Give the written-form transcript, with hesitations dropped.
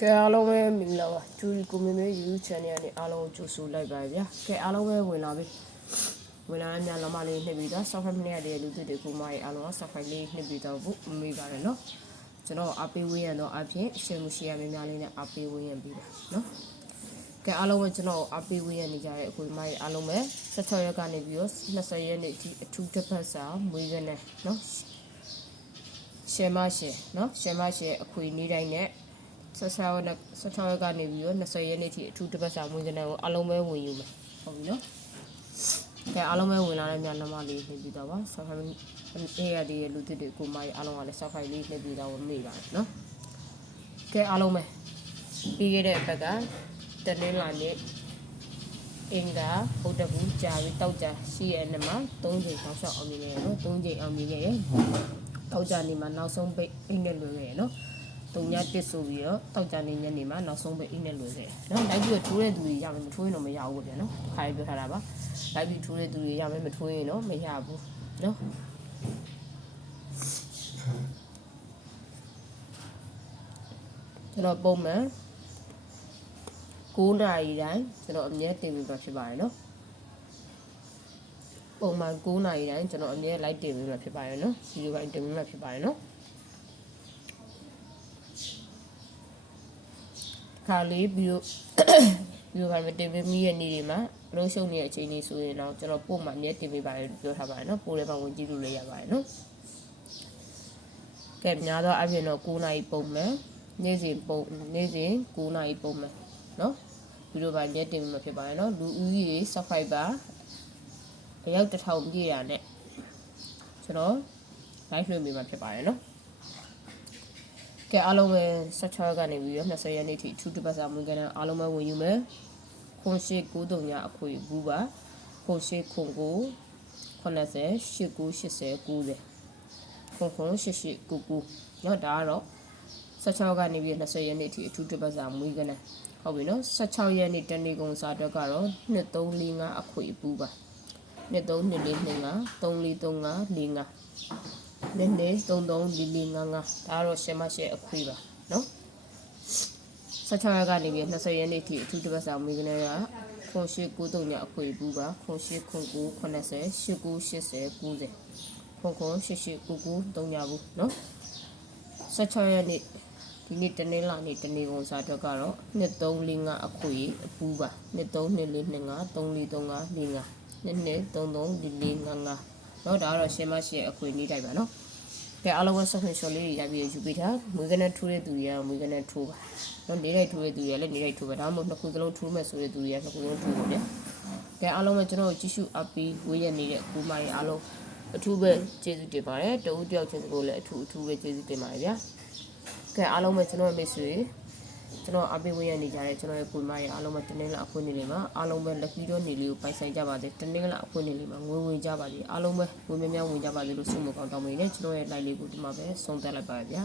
ကဲအားလုံးပဲမင်္ဂလာပါကျူရီကိုမင်းမေ YouTube channel ကနေအားလုံးကြိုဆိုလိုက်ပါဗျာကဲအားလုံးပဲဝင်လာပြီဝင်လာတဲ့ညလောမလေးနှိပ်ပြီးတော့ software နဲ့ရတဲ့လူတွေကူမရဲ့အားလုံးက software လေးနှိပ်ပြီးတော့ဖို့မေးပါတယ်နော်ကျွန်တော်အပေးဝေးရတော့အဖြစ်ရှင်းမှုရှိရများများလေးနဲ့အပေးဝေးရပြီးပါနော်ကဲအားလုံးပဲကျွန်တော်အပေးဝေးရနေကြတဲ့အခွေမရဲ့အားလုံးပဲ16ရက်ကနေပြီးတော့20ရက်နေ့အထိအထူးတစ်ပတ်စာမွေးကနေနော်ရှယ်မရှိနော်ရှယ်မရှိအခွေနေတိုင်းနဲ့16ရက်ကနေပြီးတော့20ရက်နေ့ထိအထူးတစ်ပတ်စာမွေးကနေကိုအားလုံးပဲဝင်ယူမယ်ဟုတ်ပြီနော်ကဲအားလုံးပဲဝင်လာတဲ့ညနမလေးနှိပ်ပြီးတော့ပါဆောက်ဖိုင်အေးရတဲ့လူတစ်တွေကိုမအားလုံးကလည်းဆောက်ဖိုင်လေးနှိပ်ပြီးတော့မေ့ပါတယ်နော်ကဲအားလုံးပဲပြီးခဲ့တဲ့ဘက်ကတနင်္လာနေ့အင်္ဂါဗုဒ္ဓဘူးကြာပြီးတောက်ကြရှိရတဲ့မှာ3ချိန်ဆောက်ရှောက်အောင်မြင်ခဲ့ရနော်3ချိန်အောင်မြင်ခဲ့ရတောက်ကြနေမှာနောက်ဆုံးပိတ်အိမ်နဲ့လွယ်ခဲ့ရနော်တုံညတစ်ဆိုပြီးတော့တောက်ကြနေညနေမှာနောက်ဆုံးပိတ်အိမ်နဲ့လွယ်ခဲ့ရနော်လိုက်ပြီးတော့ထိုးတဲ့သူတွေရမယ်မထိုးရင်တော့မရဘူးဗျာနော်တစ်ခါလေးပြောထားတာပါလိုက်ပြီးထိုးတဲ့သူတွေရမယ်မထိုးရင်တော့မရဘူးနော်ကျွန်တော်ပုံမှန်9နာရီတိုင်းကျွန်တော်အမြဲတင်ပြီးမှဖြစ်ပါတယ်နော်ပုံမှန်9နာရီတိုင်းကျွန်တော်အမြဲ live တင်ပြီးမှဖြစ်ပါတယ်နော်ဗီဒီယိုပိုင်းတင်ပြီးမှဖြစ်ပါတယ်နော်ခါလေးဗီဒီယိုပိုင်းတင်ပြီးမိရဲ့နေ့တွေမှာအလို့ရှုံနေတဲ့အချိန်လေးဆိုရင်တော့ကျွန်တော်ပို့မှအမြဲတင်ပေးပါတယ်ပြောထားပါတယ်နော်ပို့တဲ့မှာဝင်ကြည့်လို့လည်းရပါတယ်နော်ကဲများတော့အပြင်တော့9နာရီပုံမှန်နေ့စဉ်9နာရီပုံမှန်နော်ဗီဒီယိုပိုင်းမြဲတင်ပြီးမှဖြစ်ပါတယ်နော်လူဦးရေ subscriber အယောက်1000ပြည့်ရတဲ့ကျွန်တော် live လွှင့်ပေးမှာဖြစ်ပါတယ်နော်ကဲအားလုံးပဲ16ကနေပြီးတော့20ရက်နေ့ထိအထူးတစ်ပတ်စာမွေးကန်းအားလုံးပဲဝင်ယူမယ်ခွန်ရှိ93ညအခွေဘူးပါခွန်ရှိခွန်ကို80 89 80 90ခွန်8899เนาะဒါကတော့16ကနေပြီး20ရက်နေ့ထိအထူးတစ်ပတ်စာမွေးကန်းဟုတ်ပြီနော်16ရက်နေ့တနေ့ကုန်စာအတွက်ကတော့2345အခွေဘူးပါ234425 343545နည်းနည်း334455ဒါတော့ရှယ်မရှိအခွေပါနော်16ရက်ကနေပြီး20ရက်နေ့ထိအထူးတစ်ပတ်စာမွေးကနေကခွန်ရှိ93ညအခွေဘူးပါခွန်ရှိခွန်ကို80 89 80 90ခွန်8899 3ညဘူးနော်16ရက်နေ့ဒီနေ့တနေ့လာနေ့တနေ့ကုန်စာအတွက်ကတော့2345အခွေအပူးပါ234425 343545နည်းနည်း334455နော်ဒါကတော့ရှယ်မရှိအခွေနေ့တိုက်ပါနော်ကဲအားလုံးပဲဆက်ခွင့်ရှော်လေးရပြီးယူပေးတာမွေးကနေထိုးတဲ့သူတွေကမွေးကနေထိုးပါနော်နေလိုက်ထိုးတဲ့သူတွေကလည်းနေလိုက်ထိုးပါဒါမှမဟုတ်နှစ်ခုစလုံးထိုးမယ်ဆိုတဲ့သူတွေကနှစ်ခုစလုံးထိုးပါဗျကဲအားလုံးပဲကျွန်တော်ကြည့်ရှုအပ်ပြီးဝေးရနေတဲ့ကိုမကြီးအားလုံးအထူးပဲကျေးဇူးတင်ပါတယ်တဦးတယောက်ချင်းကိုလည်းအထူးပဲကျေးဇူးတင်ပါတယ်ဗျာကဲအားလုံးပဲကျွန်တော်မိတ်ဆွေကျွန်တော်အပေးဝေးရနေကြတဲ့ကျွန်တော်ရဲ့ကိုမကြီးအားလုံးပဲတနေ့လာအခွင့်အရေးလေးမှာအားလုံးပဲလက်ပြီးတော့နေလေးကိုပိုင်ဆိုင်ကြပါစေတနေ့လာအခွင့်အရေးလေးမှာငွေဝင်ကြပါစေအားလုံးပဲငွေများများဝင်ကြပါစေလို့ဆုမကောင်းတောင်းပေးနေကျွန်တော်ရဲ့ live လေးကိုဒီမှာပဲဆုံးသက်လိုက်ပါဗျာ